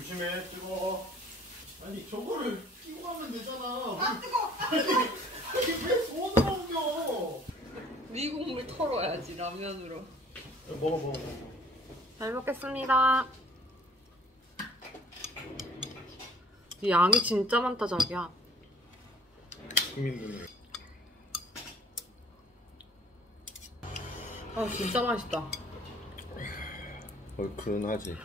조심해, 뜨거워. 아니 저거를 끼고 가면 되잖아. 아 뜨거! 아니 왜 손으로 옮겨? 미국물 털어야지 라면으로. 먹어. 잘 먹겠습니다. 이 양이 진짜 많다 자기야. 국민들이. 아 진짜 맛있다. 얼큰하지.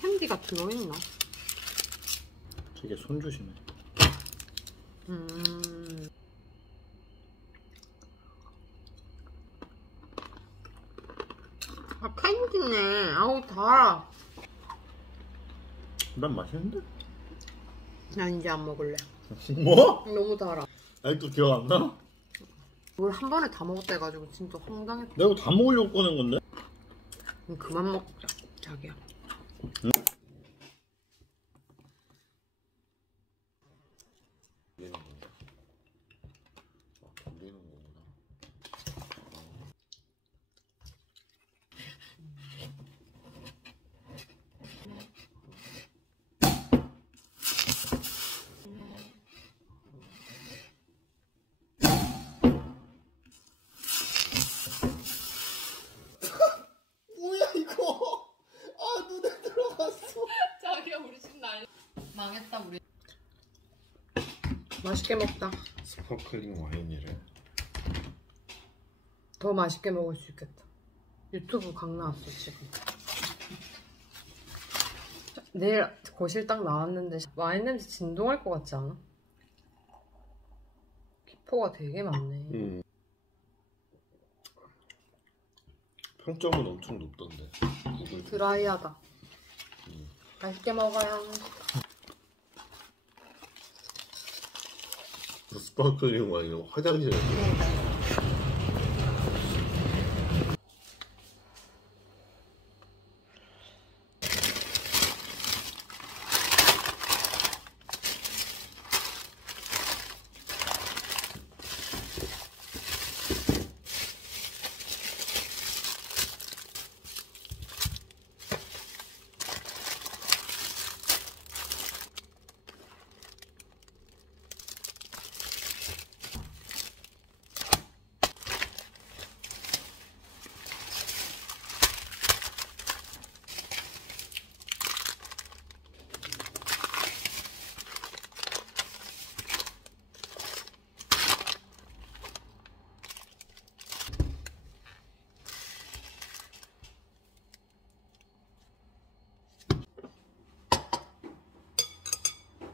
캔디가 들어있나? 되게 손 조심해. 아 캔디네. 아우 달아. 난 맛있는데? 나 이제 안 먹을래. 뭐? 너무 달아. 아직도 기억 안 나? 이걸 한 번에 다 먹었다 해가지고 진짜 황당했다. 내가 다 먹으려고 꺼낸 건데? 그만 먹자 자기야. 응? 뭐야 이거? 아 눈에 들어갔어. 자기야 우리 집 난리. 망했다 우리. 맛있게 먹다. 스파클링 와인이래. 더 맛있게 먹을 수 있겠다. 유튜브 강 나왔어 지금. 내일 거실 딱 나왔는데 와인 냄새 진동할 것 같지 않아? 기포가 되게 많네. 평점은 엄청 높던데. 드라이하다. 맛있게 먹어요. 스파클링 와인 화장실에.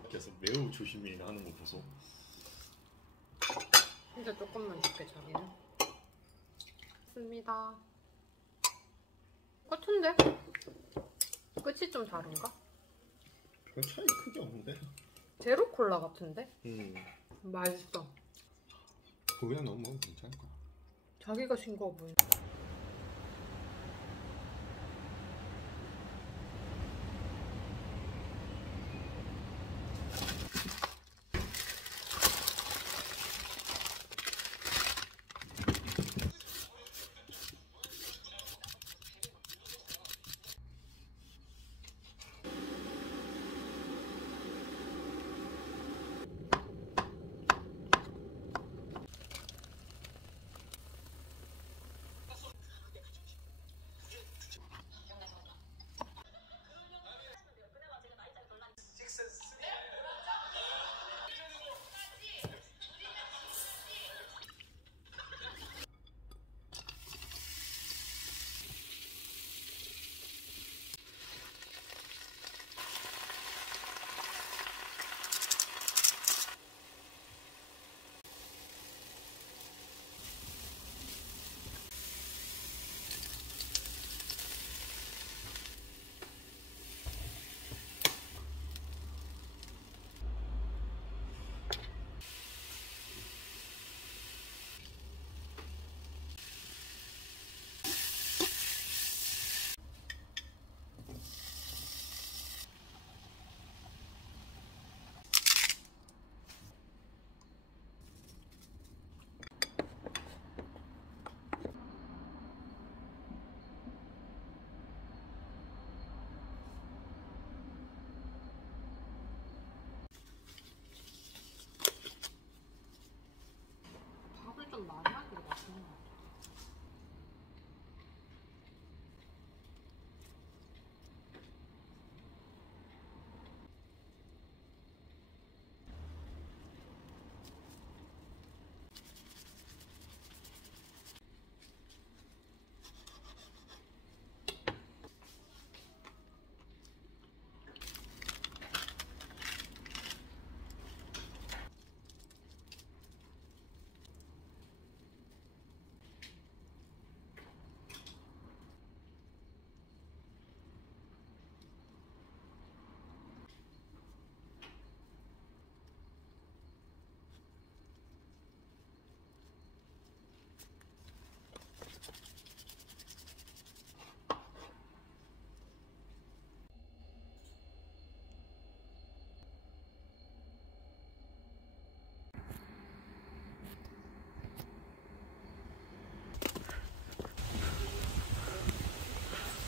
그래서 매우 조심히 하는 거 보소. 진짜 조금만 줄게 자기는. 씁니다. 끝인데? 끝이 좀 다른가? 별 차이 크게 없는데? 제로 콜라 같은데? 맛있어. 그냥 너무 먹으면 괜찮을 거야. 자기가 싱거워 보인다.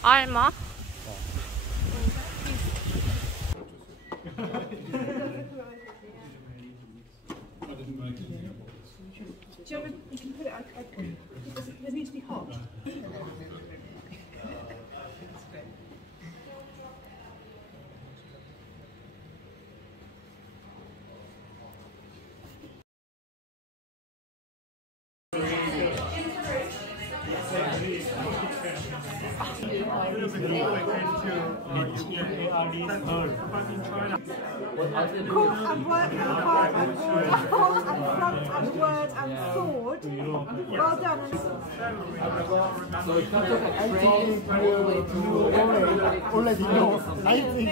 얼마? You can put it. It needs to be hot. Court and work and card and order, whole and front and word and sword. Well done. Already know. I think.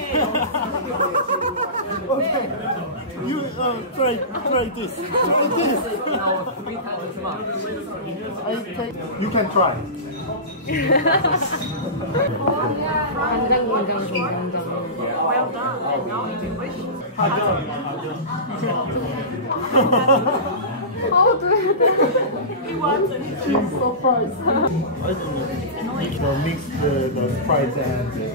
Okay. You try this. You can try. 간장 간장 간장. Well done. Now in English. How do you do? He wants it. She's surprised. Mix the Sprite and the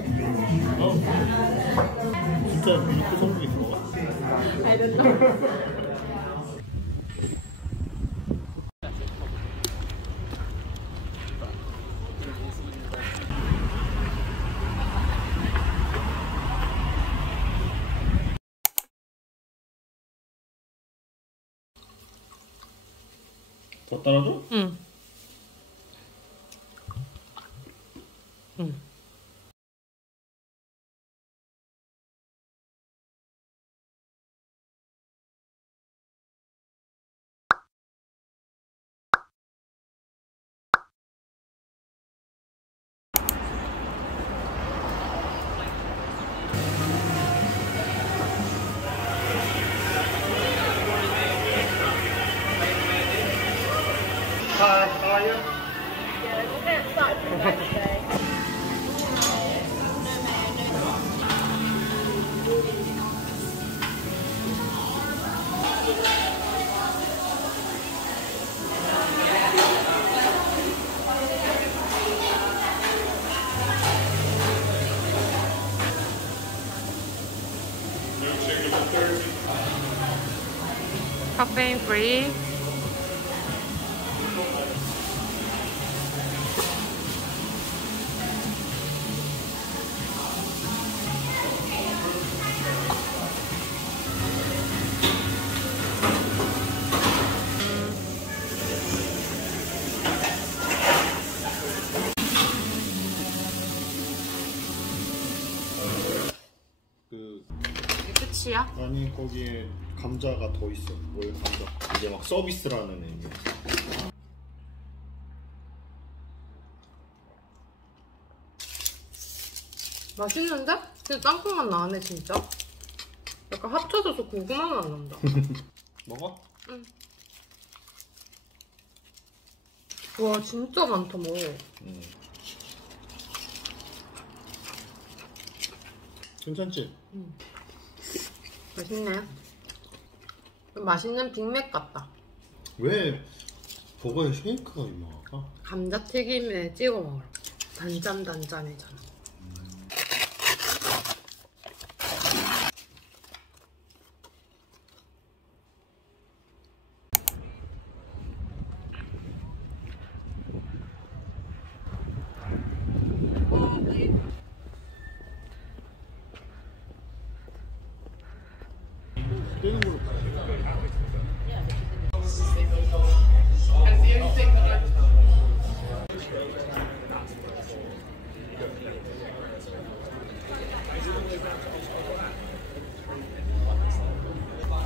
진짜 밀크 성분이 있어. I don't know. 더 따라줘? 응. 응. How are you? Yeah, it's a bit excited for that today. Caffeine free. 끝이야? 아니 거기에 감자가 더 있어. 월 감자. 이게 막 서비스라는 의미. 맛있는데? 근데 땅콩 맛 나네 진짜. 약간 합쳐져서 고구마 맛 난다. 먹어? 응. 와 진짜 많다 뭐. 괜찮지? 맛있네. 맛있는 빅맥 같다. 왜 버거에 쉐이크가 유명할까? 감자튀김에 찍어 먹으라. 단짠단짠이잖아. 떼는 걸로 봐야 돼.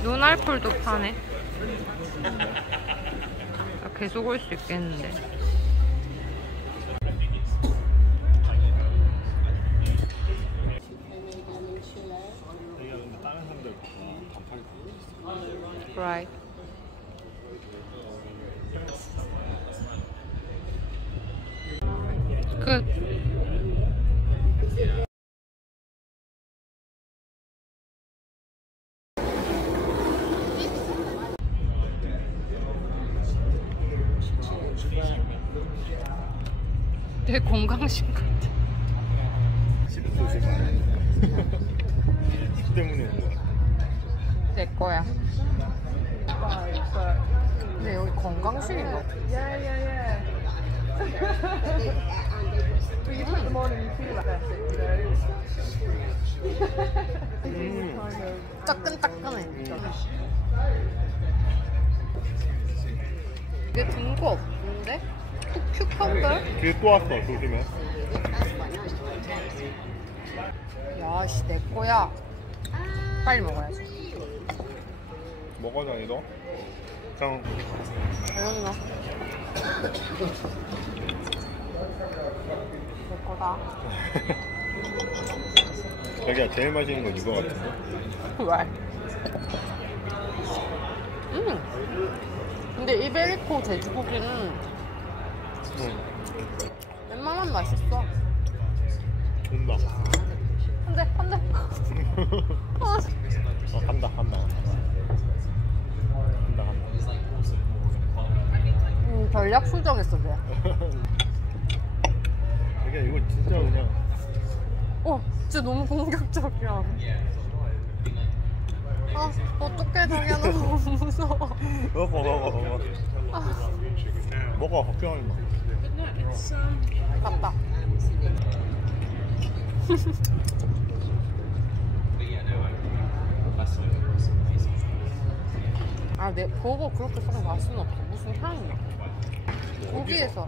눈알풀도 파네. 계속 올 수 있겠는데. 다른 사람들 반팔 Right. 끝. 되게 건강식 같아. 거야. 근데 여기 건강식인가? Yeah, yeah, yeah. But you put them on and you feel better, you know. Kind of. 따끈따끈해. 이게 든 거 없는데? 큐컴ber? 뒤에 또 왔어. 조심해. 야씨 내 거야. 빨리 먹어야지. 먹어자니 너? 그냥 여기 넣어. 내 거다. 자기가 제일 맛있는 건 이거 같은데? 왜? 근데 이베리코 돼지고기는 웬만하면 맛있어. 온다. 안돼 안돼. 간다. 전략 수정했어 쟤. 자기야 이거 진짜 그냥 진짜 너무 공격적이야. 어떡해 자기야 너무 무서워. 먹어 걱정하지 마. 맞다. 내 버거 그렇게 썩 맛은 없어. 무슨 향이 나. 고기에서.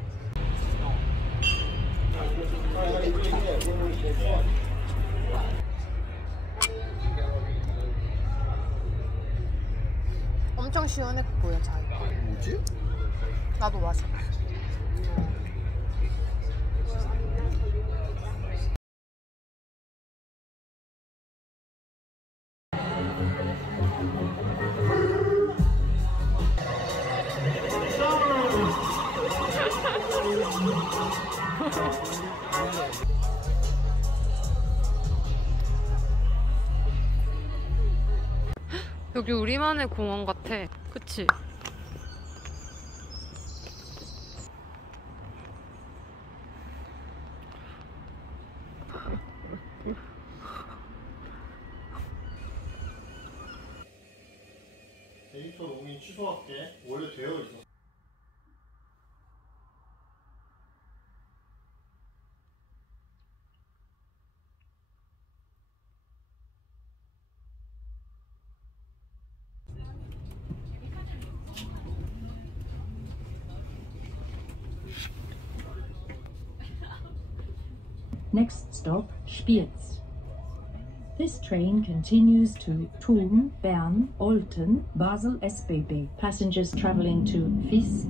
엄청 시원해 보여 자기. 뭐지? 나도 마셔. 여기 우리만의 공원 같아. 그치? 데이터 로밍 취소할게. 원래 되어 있어. Next stop, Spiez. This train continues to Thun, Bern, Olten, Basel SBB. Passengers traveling to Visp,